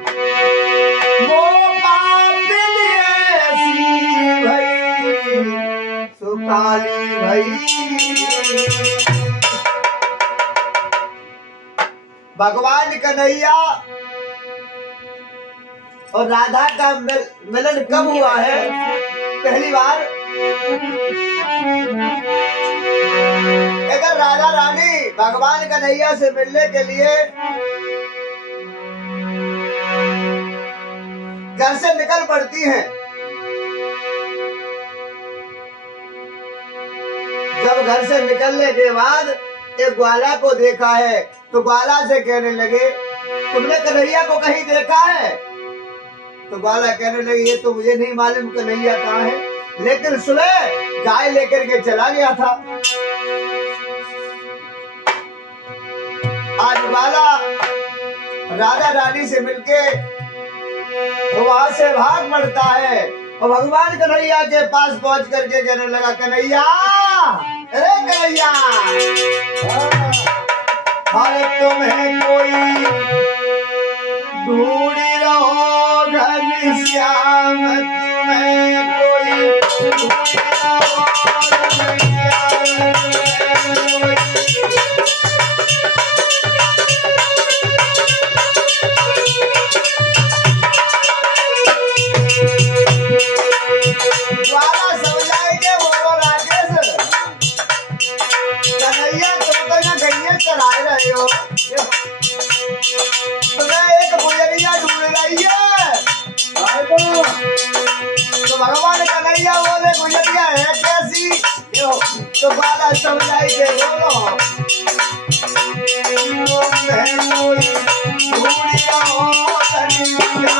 वो पापिनी ऐसी भई सुकाली भई। भगवान कन्हैया और राधा का मिलन कब हुआ है? पहली बार अगर राधा रानी भगवान कन्हैया से मिलने के लिए घर से निकल पड़ती हैं, जब घर से निकलने के बाद एक ग्वाला को देखा है तो ग्वाला से कहने लगे तुमने कन्हैया को कहीं देखा है? तो ग्वाला कहने लगे ये तो मुझे नहीं मालूम कन्हैया कहाँ है, लेकिन सुबह गाय लेकर के चला गया था। आज ग्वाला राधा रानी से मिलके वहां से भाग पड़ता है और भगवान कन्हैया के पास पहुंच करके कहने लगा कन्हैया, अरे कन्हैया, अरे तुम्हें कोई ढूंढी रहो घनश्याम, तुम्हें कोई ढूंढी रहो द्वारा समझाएंगे बोलो राजेश, कन्हैया तुम तो यहाँ गैया चढ़ाए रहे हो, तुम्हें एक गुजरिया ढूंढ रही है। तो भगवान कन्हैया बोले गुजरिया है कैसी? तो बाला समझाएंगे बोलो ढूंढिया हो कन्हैया।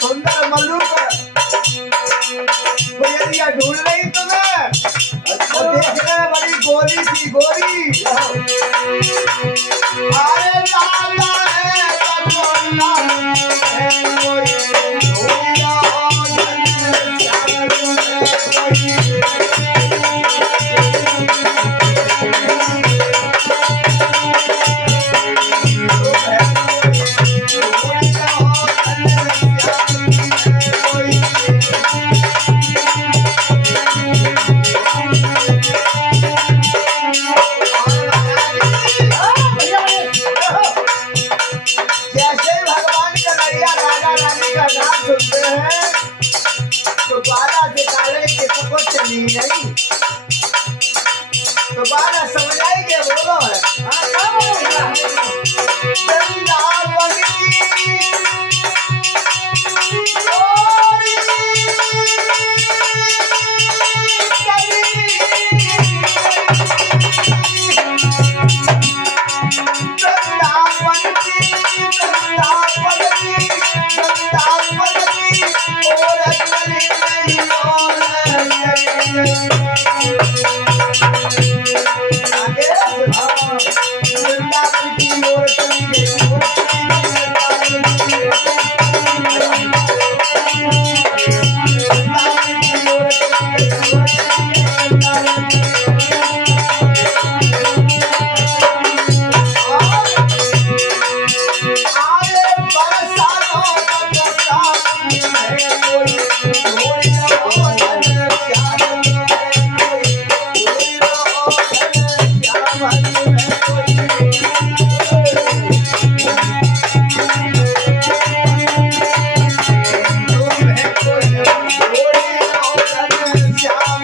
सुंदर मल्लुक गुजरिया ढूंढ रही तुम्हें, तो देखने में बड़ी गोरी थी, गोरी। अरे लाला है कटोला है कोई ढूंढिया हो सुनते हैं तो बाला से काले के सबको चली नहीं, तो बाला समझाएंगे बोलो है वृंदावन की श्याम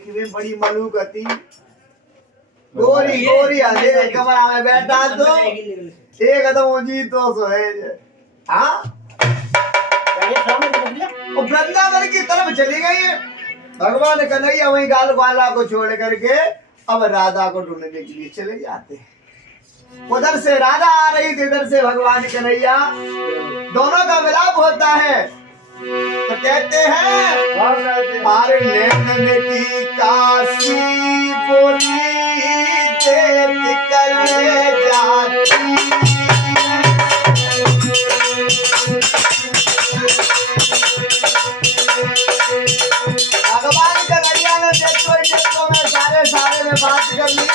देखने में बड़ी मलूक थी, गोरी गोरी अंधेरे कमरा में बैठा तो एकदम ऊंची तो सोए। हाँ वृंदावन की तरफ चली गई है। भगवान कन्हैया वही ग्वाला को छोड़ करके अब राधा को ढूंढने के लिए चले जाते हैं। उधर से राधा आ रही थी, इधर से भगवान कन्हैया, दोनों का मिलाप होता है। तो कहते हैं अरे नैनन की काशी बोली देख कर जाती, भगवान कन्हैया ने देखो में सारे में बात कर ली।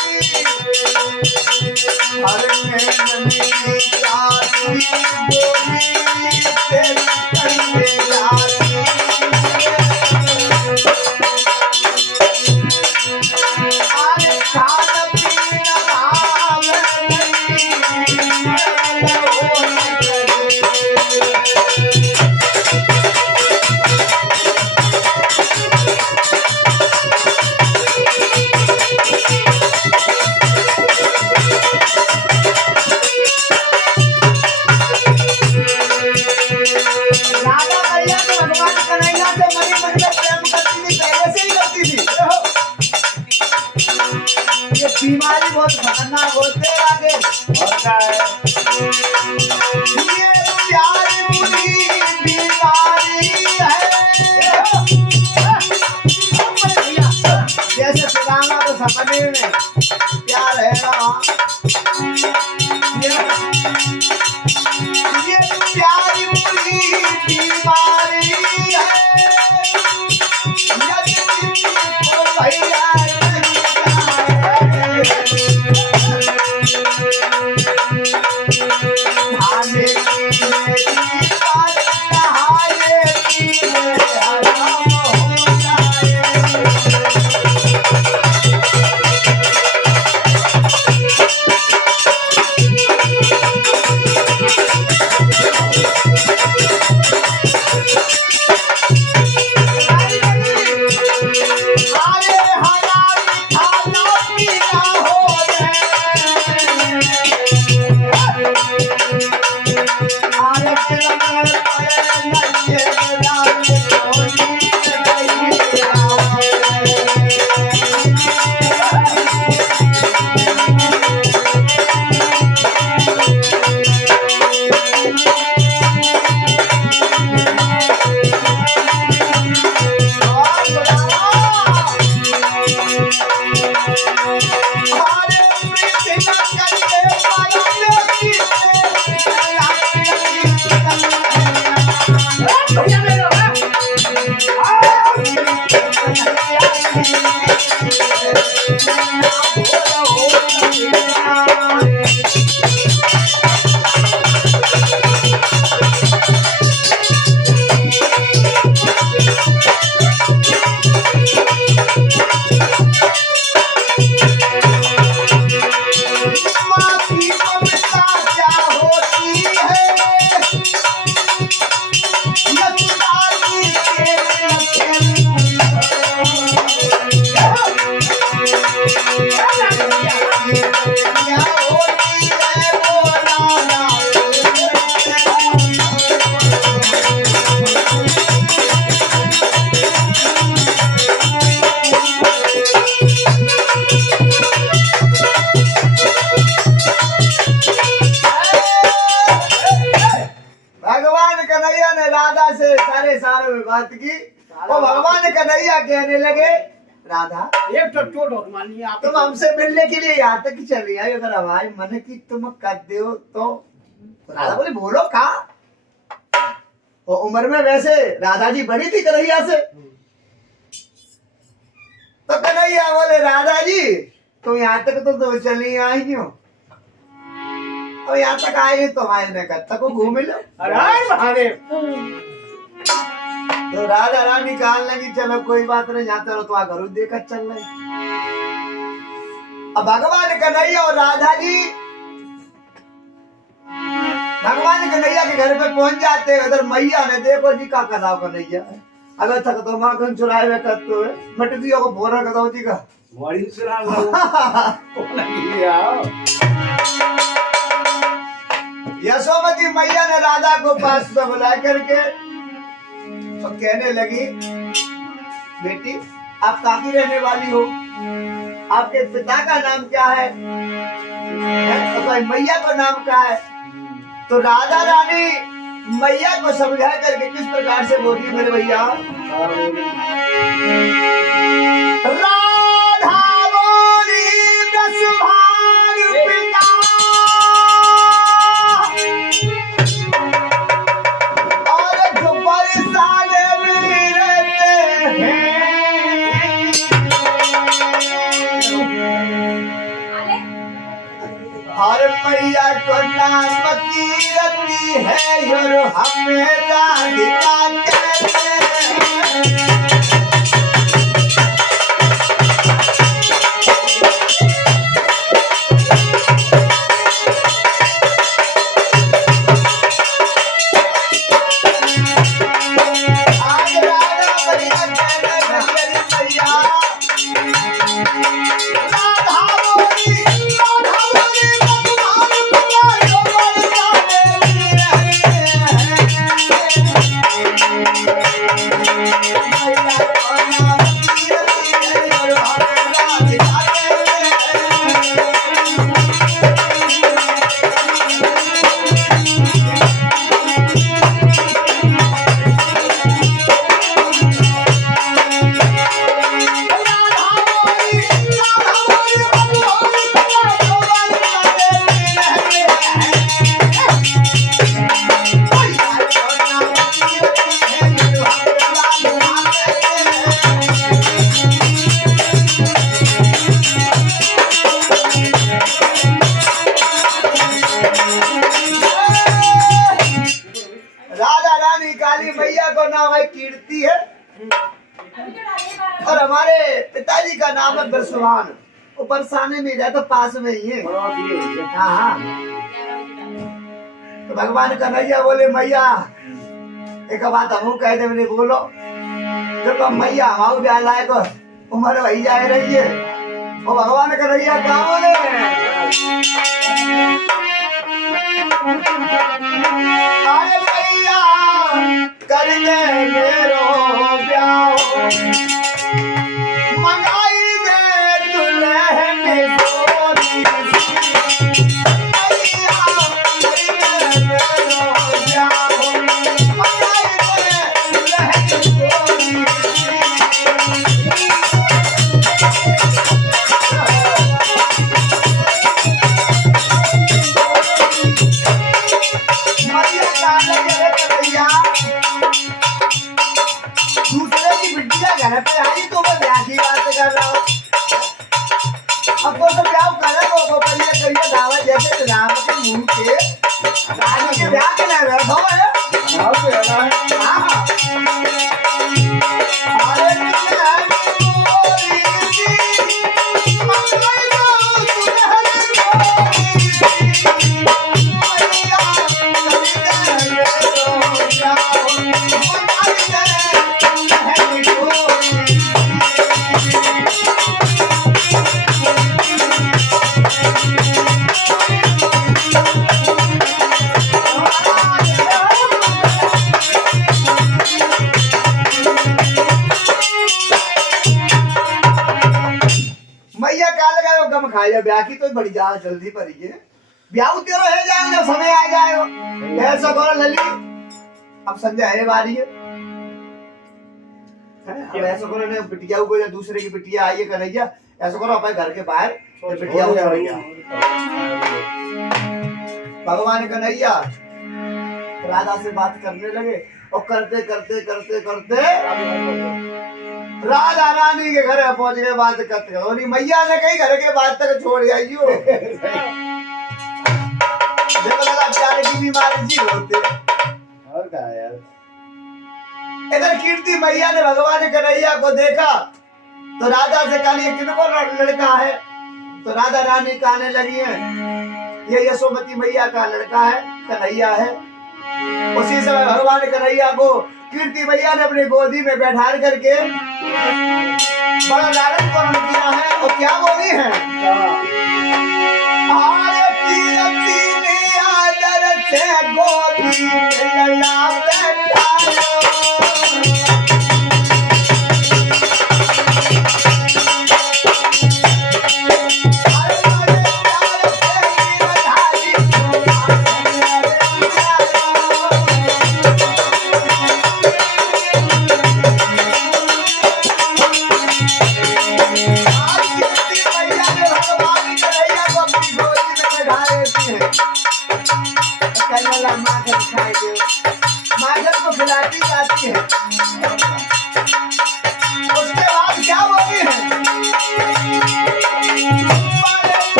अरे नैनन की काशी बोली देख कर जाती, अरे खान पीना भाव बीमारी बहुत खतरनाक होते आगे होता है। ये प्यार बुरी बीमारी है, जैसे सुदामा को सपने में प्यार है ना, ये प्यार बुरी बीमारी है, भैया बात की और भगवान कन्हैया कहने लगे राधा एक तो टोट मानिए आप तुम हमसे मिलने के लिए यहाँ तक चली आई, अगर हमारी मन की तुम कर दो तो राधा बोले बोलो का। और उम्र में वैसे राधा जी बड़ी थी कन्हैया से, तो कन्हैया बोले राधा जी तुम यहाँ तक तो चली आई क्यों, और यहाँ तक आए तो आए न कर तक घूम लो। तो राधा रानी कहने लगी चलो कोई बात नहीं, जाते रहो तो घर देखकर चल रहे। अब भगवान कन्हैया और राधा जी भगवान कन्हैया के घर पे पहुंच जाते हैं। उधर मैया ने देखो जी का कराओ कन्हैया अगर थक तो माखन चुराए में करते हुए मटदियों को भोरा कदौ जी का बड़ी चुरा लो कौन लिया यशोमती मैया ने राधा को पास में बुला करके तो कहने लगी, बेटी आप कहाँ की रहने वाली हो, आपके पिता का नाम क्या है? तो मैया का नाम क्या है? तो राधा रानी मैया को समझा करके किस प्रकार से बोली मेरे भैया, राधा बोली वसुभान पिता और जो बरसाने में रहते हैं, हर मैया को नाम की रती है और हमें राधिका कहते हैं। आज राधा मैया कहने लगी, मैया राधा बोली भगवान पिता जो बरसाने में रहते हैं, मैया को नाम की रती है और हमें राधिका कहते हैं। राधा रानी काली मैया को नाम है कीर्ति है और हमारे पिताजी का नाम है बरसुभान। वो बरसाने में जाए तो पास में ही है। हाँ हाँ। तो भगवान कन्हैया बोले मैया एक बात हम कह दे मैंने बोलो, जब मैया हमारे ब्याह लायक उम्र वही जाए रही है। वो भगवान कन्हैया क्या बोले, अरे मैया कर दे मेरो ब्याह, मंगाई दे दुल्हन गोरी, मैया कर दे मेरो ब्याह, मंगाई दे दुल्हन गोरी। मैया कहाँ लगे कन्हैया, दूसरे की बिटिया घर पे आई तो मैं ब्याह की बात कर रहा हूँ। अब तो ब्याह करे वो करिए करिए दावा जैसे राम के मुंह के रानी के ब्याह के ना बैठो है। हाँ अरे गोरी सी मंगल दुल्हन गोरी, मैया कर दे मेरो ब्याह, मंगाई दे दुल्हन गोरी। मैया क्या लगाओ गम खाया ब्याह की तो बड़ी ज्यादा जल्दी पड़ी है, ब्याह तेरो है जाए जब समय आ जाए। ऐसा करो लली अब संजय है बारी है, अब ऐसा करो ने बिटिया को या दूसरे की बिटिया आई है कन्हैया, ऐसा करो अपने घर के बाहर बिटिया को छोड़ गया। भगवान कन्हैया राधा से बात करने लगे और करते करते करते करते राधा रानी के घर पहुंच गए। बात करते और मैया ने कहीं घर के बाद तक छोड़ आइयो। देखो लगा प्यार की बीमारी जी होते और क्या यार। इधर कीर्ति मैया ने भगवान कन्हैया को देखा तो राधा से कहा ये किनको लड़का है, तो राधा रानी कहने लगी है ये यशोमती मैया का लड़का है, कन्हैया है। उसी समय भगवान कन्हैया को कीर्ति भैया ने अपनी गोदी में बैठा करके बड़ा लालच को उन्होंने